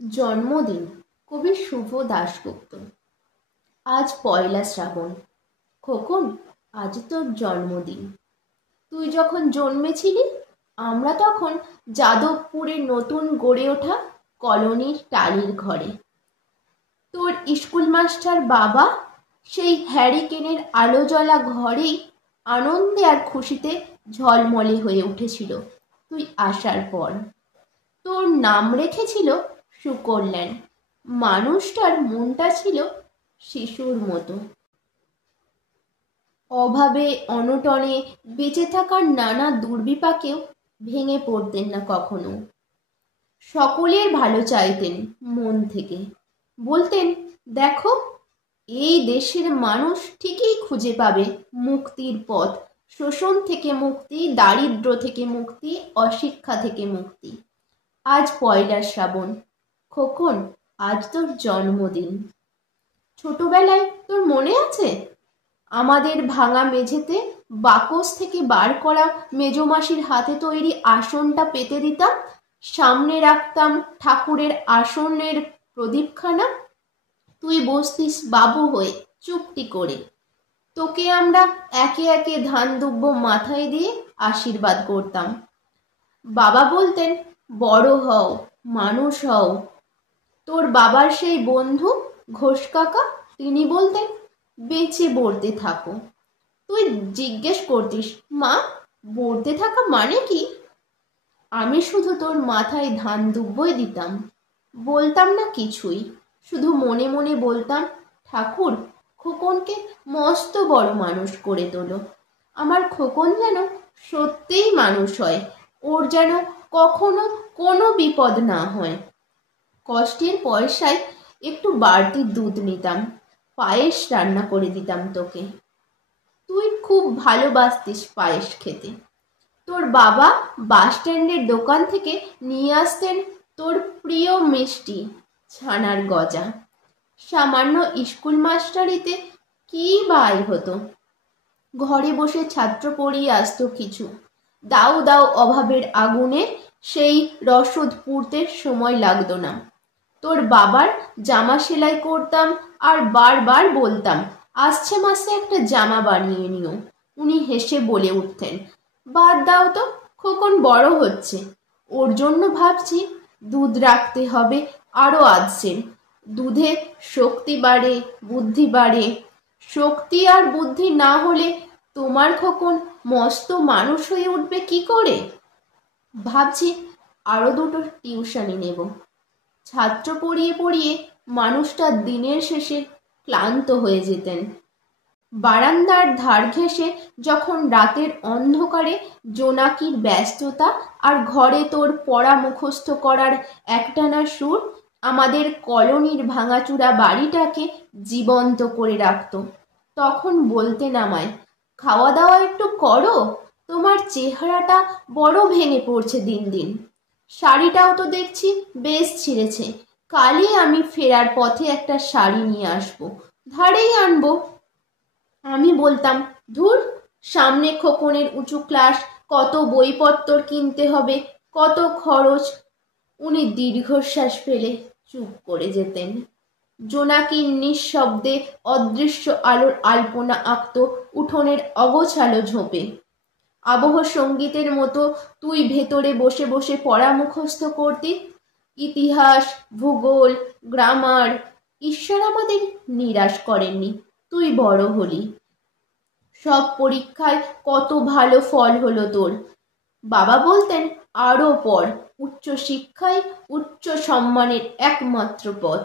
জন্মদিন কবি শুভ দাশগুপ্ত। আজ পয়লা শ্রাবণ। খোকন, আজ তোর জন্মদিন। তুই যখন জন্মেছিলি আমরা তখন যাদবপুরের নতুন গড়ে ওঠা কলোনির টালির ঘরে। তোর স্কুল মাস্টার বাবা সেই হ্যারিকেনের আলো জ্বলা ঘরেই আনন্দে আর খুশিতে ঝলমলে হয়ে উঠেছিল তুই আসার পর। তোর নাম রেখেছিল সুকল্যাণ। মানুষটার মনটা ছিল শিশুর মতো। অভাবে অনটনে বেঁচে থাকার নানা দুর্বিপাকেও ভেঙে পড়তেন না কখনো। সকলের ভালো চাইতেন মন থেকে। বলতেন, দেখো, এই দেশের মানুষ ঠিকই খুঁজে পাবে মুক্তির পথ। শোষণ থেকে মুক্তি, দারিদ্র থেকে মুক্তি, অশিক্ষা থেকে মুক্তি। আজ পয়লা শ্রাবণ। খোকন, আজ তোর জন্মদিন। ছোটবেলায় তোর মনে আছে আমাদের ভাঙা মেঝেতে বাকস থেকে বার করা মেজমাসির হাতে তৈরি আসনটা পেতে দিতাম, সামনে রাখতাম ঠাকুরের আসনের প্রদীপখানা। তুই বসতিস বাবু হয়ে চুপটি করে। তোকে আমরা একে একে ধান দুব্য মাথায় দিয়ে আশীর্বাদ করতাম। বাবা বলতেন, বড় হও, মানুষ হও। তোর বাবার সেই বন্ধু ঘোষ কাকা, তিনি বলতেন, বেঁচে বলতে থাকো। তুই জিজ্ঞেস করতিস, মা, বলতে থাকা মানে কি? আমি শুধু তোর মাথায় ধান দুব্বই দিতাম, বলতাম না কিছুই। শুধু মনে মনে বলতাম, ঠাকুর, খোকনকে মস্ত বড় মানুষ করে তোলো। আমার খোকন যেন সত্যিই মানুষ হয়, ওর যেন কখনো কোনো বিপদ না হয়। কষ্টের পয়সায় একটু বাড়তি দুধ নিতাম, পায়েস রান্না করে দিতাম তোকে। তুই খুব ভালোবাসতিস পায়েস খেতে। তোর বাবা বাস স্ট্যান্ডের দোকান থেকে নিয়ে আসতেন তোর প্রিয় মিষ্টি ছানার গজা। সামান্য স্কুল মাস্টারিতে কি বাই হতো, ঘরে বসে ছাত্র পড়িয়ে আসতো কিছু। দাও দাও অভাবের আগুনে সেই রসদ পুড়তে সময় লাগতো না। তোর বাবার জামা সেলাই করতাম আর বারবার বলতাম, আসছে মাসে একটা জামা বানিয়ে নিও। উনি হেসে বলে উঠতেন, বাদ দাও তো, খোকন বড় হচ্ছে, ওর জন্য ভাবছি দুধ রাখতে হবে আরও আধসের। দুধে শক্তি বাড়ে, বুদ্ধি বাড়ে। শক্তি আর বুদ্ধি না হলে তোমার খোকন মস্ত মানুষ হয়ে উঠবে কি করে? ভাবছি আরও দুটো টিউশনি নেব। ছাত্র পড়িয়ে পড়িয়ে মানুষটা দিনের শেষে ক্লান্ত হয়ে যেতেন। বারান্দার ধার ঘেঁষে যখন রাতের অন্ধকারে জোনাকির ব্যস্ততা আর ঘরে তোর পড়া মুখস্থ করার একটানা সুর আমাদের কলোনির ভাঙাচুরা বাড়িটাকে জীবন্ত করে রাখত, তখন বলতেন আমায়, খাওয়া দাওয়া একটু করো, তোমার চেহারাটা বড় ভেঙে পড়ছে দিন দিন। শাড়িটাও তো দেখছি বেশ ছিঁড়েছে, কালই আমি ফেরার পথে একটা শাড়ি নিয়ে আসবো, ধারেই আনবো। আমি বলতাম, ধুর, সামনে খোকনের উঁচু ক্লাস, কত বইপত্তর কিনতে হবে, কত খরচ। উনি দীর্ঘশ্বাস ফেলে চুপ করে যেতেন। জোনাকির নিঃশব্দে অদৃশ্য আলোর আলপনা আঁকত উঠোনের অগোছালো ঝোপে। আবহ সঙ্গীতের মতো তুই ভেতরে বসে বসে পড়া মুখস্থ করতি, ইতিহাস, ভূগোল, গ্রামার। ঈশ্বর আমাদের নিরাশ করেননি, তুই বড় হলি। সব পরীক্ষায় কত ভালো ফল হলো তোর। বাবা বলতেন, আরও পড়, উচ্চ শিক্ষাই উচ্চ সম্মানের একমাত্র পথ।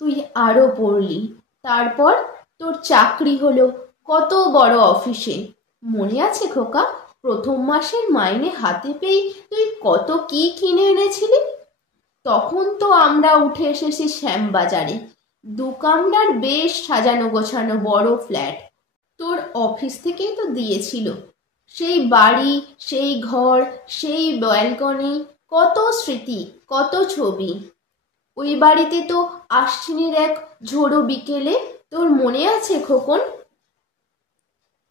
তুই আরও পড়লি, তারপর তোর চাকরি হলো কত বড় অফিসে। মনে আছে খোকা, প্রথম মাসের মাইনে হাতে পেয়ে তুই কত কি কিনে এনেছিলি? তখন তো আমরা উঠে এসেছি শ্যামবাজারে, দু কামরার বেশ সাজানো গোছানো বড় ফ্ল্যাট। তোর অফিস থেকেই তো দিয়েছিল সেই বাড়ি, সেই ঘর, সেই ব্যালকনি, কত স্মৃতি, কত ছবি। ওই বাড়িতে তো আশ্বিনের এক ঝোড়ো বিকেলে, তোর মনে আছে খোকন,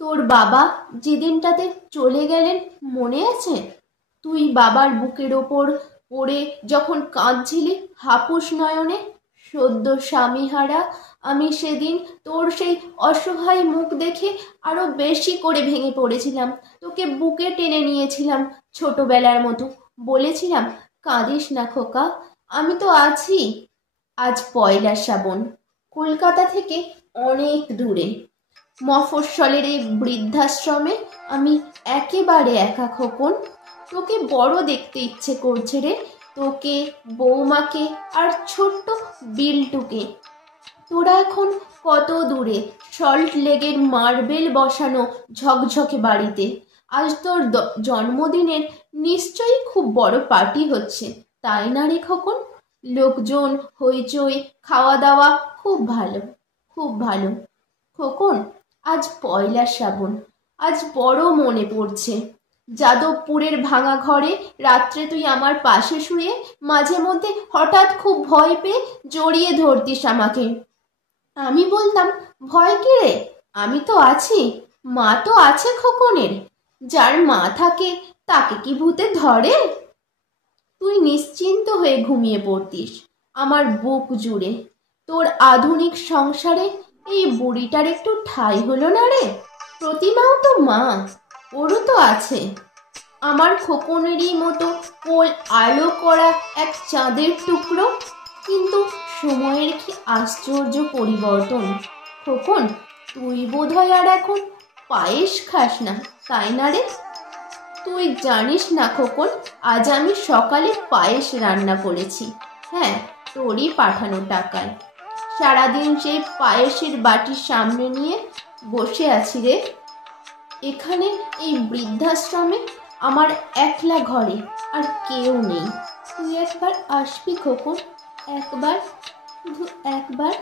তোর বাবা যেদিনটাতে চলে গেলেন মনে আছে? তুই বাবার বুকের ওপর পড়ে যখন কাঁদছিলি হাপুস নয়নে, সদ্য স্বামীহারা আমি সেদিন তোর সেই অসহায় মুখ দেখে আরো বেশি করে ভেঙে পড়েছিলাম। তোকে বুকে টেনে নিয়েছিলাম ছোটবেলার মতো, বলেছিলাম কাঁদিস না খোকা, আমি তো আছি। আজ পয়লা শ্রাবণ, কলকাতা থেকে অনেক দূরে মফস্বলের এই বৃদ্ধাশ্রমে আমি একেবারে একা খোকন। তোকে বড় দেখতে ইচ্ছে করছে রে, তোকে, বৌমাকে আর ছোট্ট বিল্টুকে। তোরা এখন কত দূরে সল্ট লেগের মার্বেল বসানো ঝকঝকে বাড়িতে। আজ তোর জন্মদিনের নিশ্চয়ই খুব বড় পার্টি হচ্ছে, তাই না রে খোকন? লোকজন, হইচই, খাওয়া দাওয়া, খুব ভালো, খুব ভালো। খোকন, আজ পয়লা শ্রাবণ, আজ বড় মনে পড়ছে যাদবপুরের ভাঙা ঘরে রাত্রে তুই আমার পাশে শুয়ে মাঝে মধ্যে হঠাৎ খুব ভয় পেয়ে জড়িয়ে ধরতিস আমাকে। আমি বলতাম ভয় কি রে, আমি তো আছি, মা তো আছে খোকনের। যার মা থাকে তাকে কি ভূতে ধরে? তুই নিশ্চিন্ত হয়ে ঘুমিয়ে পড়তিস আমার বুক জুড়ে। তোর আধুনিক সংসারে এই বুড়িটার একটু ঠাঁই হলো না রে? প্রতিমাও তো মা, ওরও তো আছে। আমার খোকনেরই মতো কোল আলো করা এক চাঁদের টুকরো। কিন্তু সময়ের কি আশ্চর্য পরিবর্তন। খোকন, তুই বোধহয় আর এখন পায়েস খাস না, তাই না রে? তুই জানিস না খোকন, আজ আমি সকালে পায়েস রান্না করেছি। হ্যাঁ, তোরই পাঠানো টাকায়। সারাদিন সেই পায়েসের বাটির সামনে নিয়ে বসে আছি রে, এখানে এই বৃদ্ধাশ্রমে, আমার একলা ঘরে, আর কেউ নেই। তুই একবার আসবি খোকন, একবার, শুধু একবার।